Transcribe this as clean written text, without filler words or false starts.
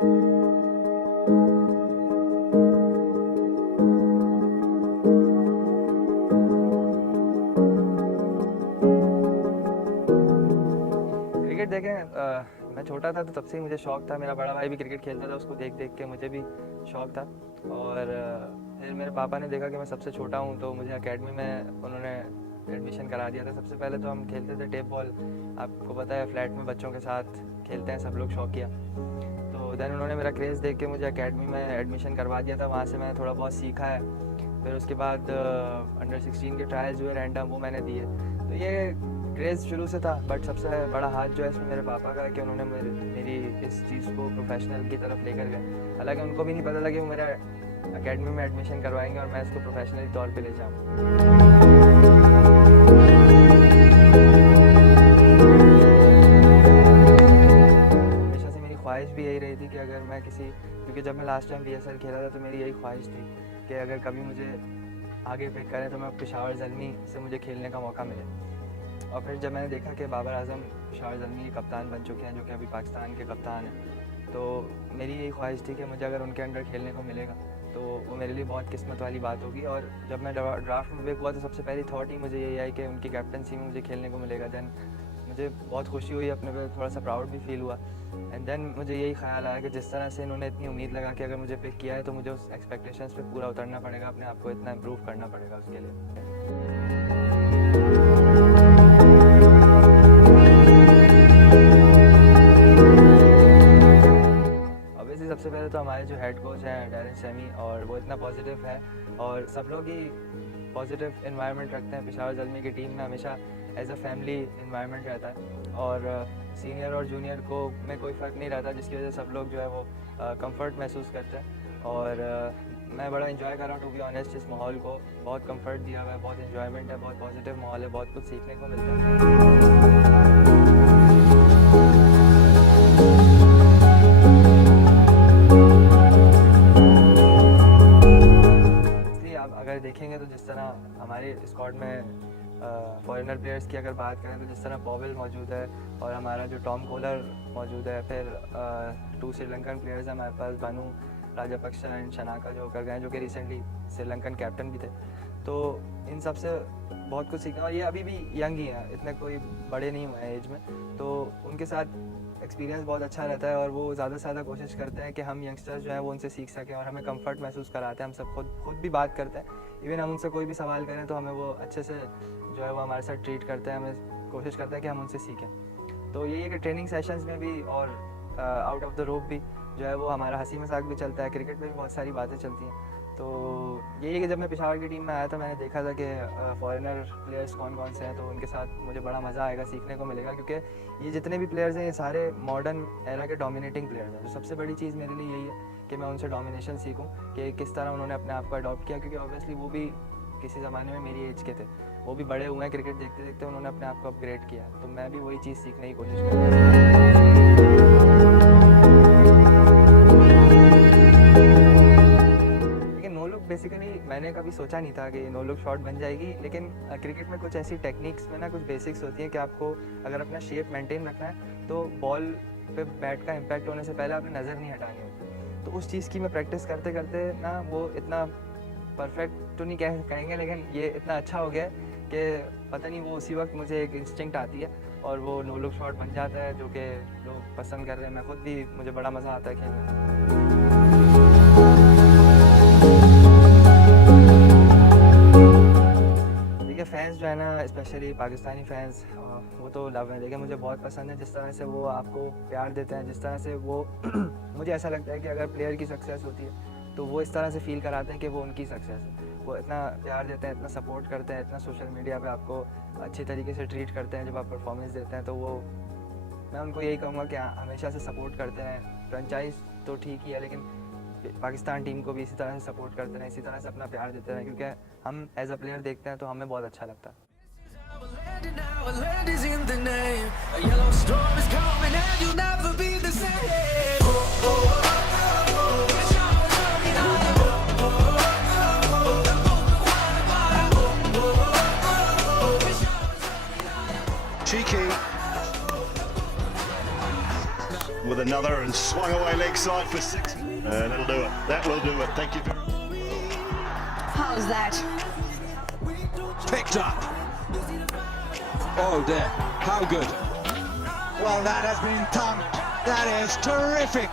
Cricket देखें, मैं छोटा था तो तब से ही मुझे शौक़ था। मेरा बड़ा भाई भी क्रिकेट खेलता था, उसको देख देख के मुझे भी शौक़ था। और फिर मेरे पापा ने देखा कि मैं सबसे छोटा हूँ, तो मुझे एकेडमी में उन्होंने एडमिशन करा दिया था। सबसे पहले तो हम खेलते थे टेप बॉल, आपको पता है फ्लैट में बच्चों के साथ खेलते हैं सब लोग शौकिया। तो देन उन्होंने मेरा क्रेज़ देख के मुझे एकेडमी में एडमिशन करवा दिया था। वहाँ से मैंने थोड़ा बहुत सीखा है। फिर उसके बाद अंडर 16 के ट्रायल्स हुए रैंडम, वो मैंने दिए। तो ये क्रेज़ शुरू से था, बट सबसे बड़ा हाथ जो है इसमें मेरे पापा का है कि उन्होंने मेरी इस चीज़ को प्रोफेशनल की तरफ लेकर गए। हालांकि उनको भी नहीं पता था कि वो मेरा एकेडमी में एडमिशन करवाएंगे और मैं इसको प्रोफेशनली तौर पे ले जाऊँ। हमेशा से मेरी ख्वाहिश भी यही रही थी कि अगर मैं क्योंकि जब मैं लास्ट टाइम PSL खेला था तो मेरी यही ख्वाहिश थी कि अगर कभी मुझे आगे पिक करें तो मैं पेशावर ज़ल्मी से मुझे खेलने का मौका मिले। और फिर जब मैंने देखा कि बाबर आजम पेशावर ज़ल्मी के कप्तान बन चुके हैं, जो कि अभी पाकिस्तान के कप्तान हैं, तो मेरी यही ख्वाहिश थी कि मुझे अगर उनके अंडर खेलने को मिलेगा तो वो मेरे लिए बहुत किस्मत वाली बात होगी। और जब मैं ड्राफ्ट में पिक हुआ तो सबसे पहली थॉट ही मुझे यही आई कि उनकी कैप्टनसी में मुझे खेलने को मिलेगा। देन मुझे बहुत खुशी हुई, अपने पे थोड़ा सा प्राउड भी फील हुआ। एंड देन मुझे यही ख्याल आया कि जिस तरह से इन्होंने इतनी उम्मीद लगा कि अगर मुझे पिक किया है तो मुझे उस एक्सपेक्टेशंस पे पूरा उतरना पड़ेगा, अपने आप को इतना इम्प्रूव करना पड़ेगा उसके लिए। ऑब्वियसली सबसे पहले तो हमारे जो हेड कोच हैं डैरेन सेमी, और वो इतना पॉजिटिव है और सब लोग ही पॉजिटिव इन्वायरमेंट रखते हैं। पेशावर ज़ल्मी की टीम में हमेशा एज अ फैमिली इन्वायरमेंट रहता है और सीनियर और जूनियर को में कोई फ़र्क नहीं रहता, जिसकी वजह से सब लोग जो है वो कंफर्ट महसूस करते हैं। और मैं बड़ा इन्जॉय कर रहा हूँ टू बी ऑनेस्ट। इस माहौल को बहुत कंफर्ट दिया हुआ है, बहुत इन्जॉयमेंट है, बहुत पॉजिटिव माहौल है, बहुत कुछ सीखने को मिलता है। इसलिए आप अगर देखेंगे तो जिस तरह हमारे स्क्वाड में फॉरेनर प्लेयर्स की अगर बात करें तो जिस तरह पॉवेल मौजूद है और हमारा जो टॉम कोलर मौजूद है, फिर 2 श्रीलंकन प्लेयर्स हैं हमारे पास, बानू राजापक्षा एंड शनाका जो कर गए हैं, जो कि रिसेंटली श्रीलंकन कैप्टन भी थे। तो इन सब से बहुत कुछ सीखा। और ये अभी भी यंग ही हैं, इतने कोई बड़े नहीं हुए हैं एज में, तो उनके साथ एक्सपीरियंस बहुत अच्छा रहता है और वो ज़्यादा से ज़्यादा कोशिश करते हैं कि हम यंगस्टर्स जो हैं वो उनसे सीख सकें और हमें कंफर्ट महसूस कराते हैं। हम सब खुद भी बात करते हैं, इवन हम उनसे कोई भी सवाल करें तो हमें वो अच्छे से जो है वो हमारे साथ ट्रीट करते हैं, हमें कोशिश करते हैं कि हम उनसे सीखें। तो यही है कि ट्रेनिंग सेशंस में भी और आउट ऑफ द रोप भी जो है वो हमारा हंसी मजाक भी चलता है, क्रिकेट में भी बहुत सारी बातें चलती हैं। तो यही है कि जब मैं पेशावर की टीम में आया था मैंने देखा था कि फॉरेनर प्लेयर्स कौन कौन से हैं, तो उनके साथ मुझे बड़ा मज़ा आएगा, सीखने को मिलेगा। क्योंकि ये जितने भी प्लेयर्स हैं ये सारे मॉडर्न एरा के डोमिनेटिंग प्लेयर्स हैं। तो सबसे बड़ी चीज़ मेरे लिए यही है कि मैं उनसे डोमिनेशन सीखूं कि किस तरह उन्होंने अपने आप को अडॉप्ट किया, क्योंकि ऑब्वियसली वो भी किसी ज़माने में मेरी एज के थे, वो भी बड़े हुए हैं क्रिकेट देखते देखते, उन्होंने अपने आप को अपग्रेड किया। तो मैं भी वही चीज़ सीखने की कोशिश कर रहा हूँ। नो लुक बेसिकली मैंने कभी सोचा नहीं था कि नो लुक शॉट बन जाएगी, लेकिन क्रिकेट में कुछ ऐसी टेक्निक्स में ना कुछ बेसिक्स होती हैं कि आपको अगर अपना शेप मेंटेन रखना है तो बॉल पे बैट का इम्पैक्ट होने से पहले आपने नज़र नहीं हटानी होती। तो उस चीज़ की मैं प्रैक्टिस करते करते ना वो इतना परफेक्ट तो नहीं कहेंगे, लेकिन ये इतना अच्छा हो गया कि पता नहीं वो उसी वक्त मुझे एक इंस्टिंक्ट आती है और वो नो लुक शॉट बन जाता है, जो कि लोग पसंद कर रहे हैं। मैं खुद भी, मुझे बड़ा मज़ा आता है खेलने। देखिए फैंस जो है ना, स्पेशली पाकिस्तानी फैंस, वो तो लव है। देखिए मुझे बहुत पसंद है जिस तरह से वो आपको प्यार देते हैं, जिस तरह से वो मुझे ऐसा लगता है कि अगर प्लेयर की सक्सेस होती है तो वो इस तरह से फील कराते हैं कि वो उनकी सक्सेस है। वो इतना प्यार देते हैं, इतना सपोर्ट करते हैं, इतना सोशल मीडिया पे आपको अच्छे तरीके से ट्रीट करते हैं जब आप परफॉर्मेंस देते हैं। तो वो, मैं उनको यही कहूँगा कि हमेशा से सपोर्ट करते हैं। फ्रेंचाइज तो ठीक ही है, लेकिन पाकिस्तान टीम को भी इसी तरह से सपोर्ट करते हैं, इसी तरह से अपना प्यार देते हैं, क्योंकि हम एज अ प्लेयर देखते हैं तो हमें बहुत अच्छा लगता है। Cheeky. with another and swung away leg side for 6. That'll do it. That will do it. Thank you very much. How's that? Picked up. Oh dear, how good. Well, that has been thumped. That is terrific.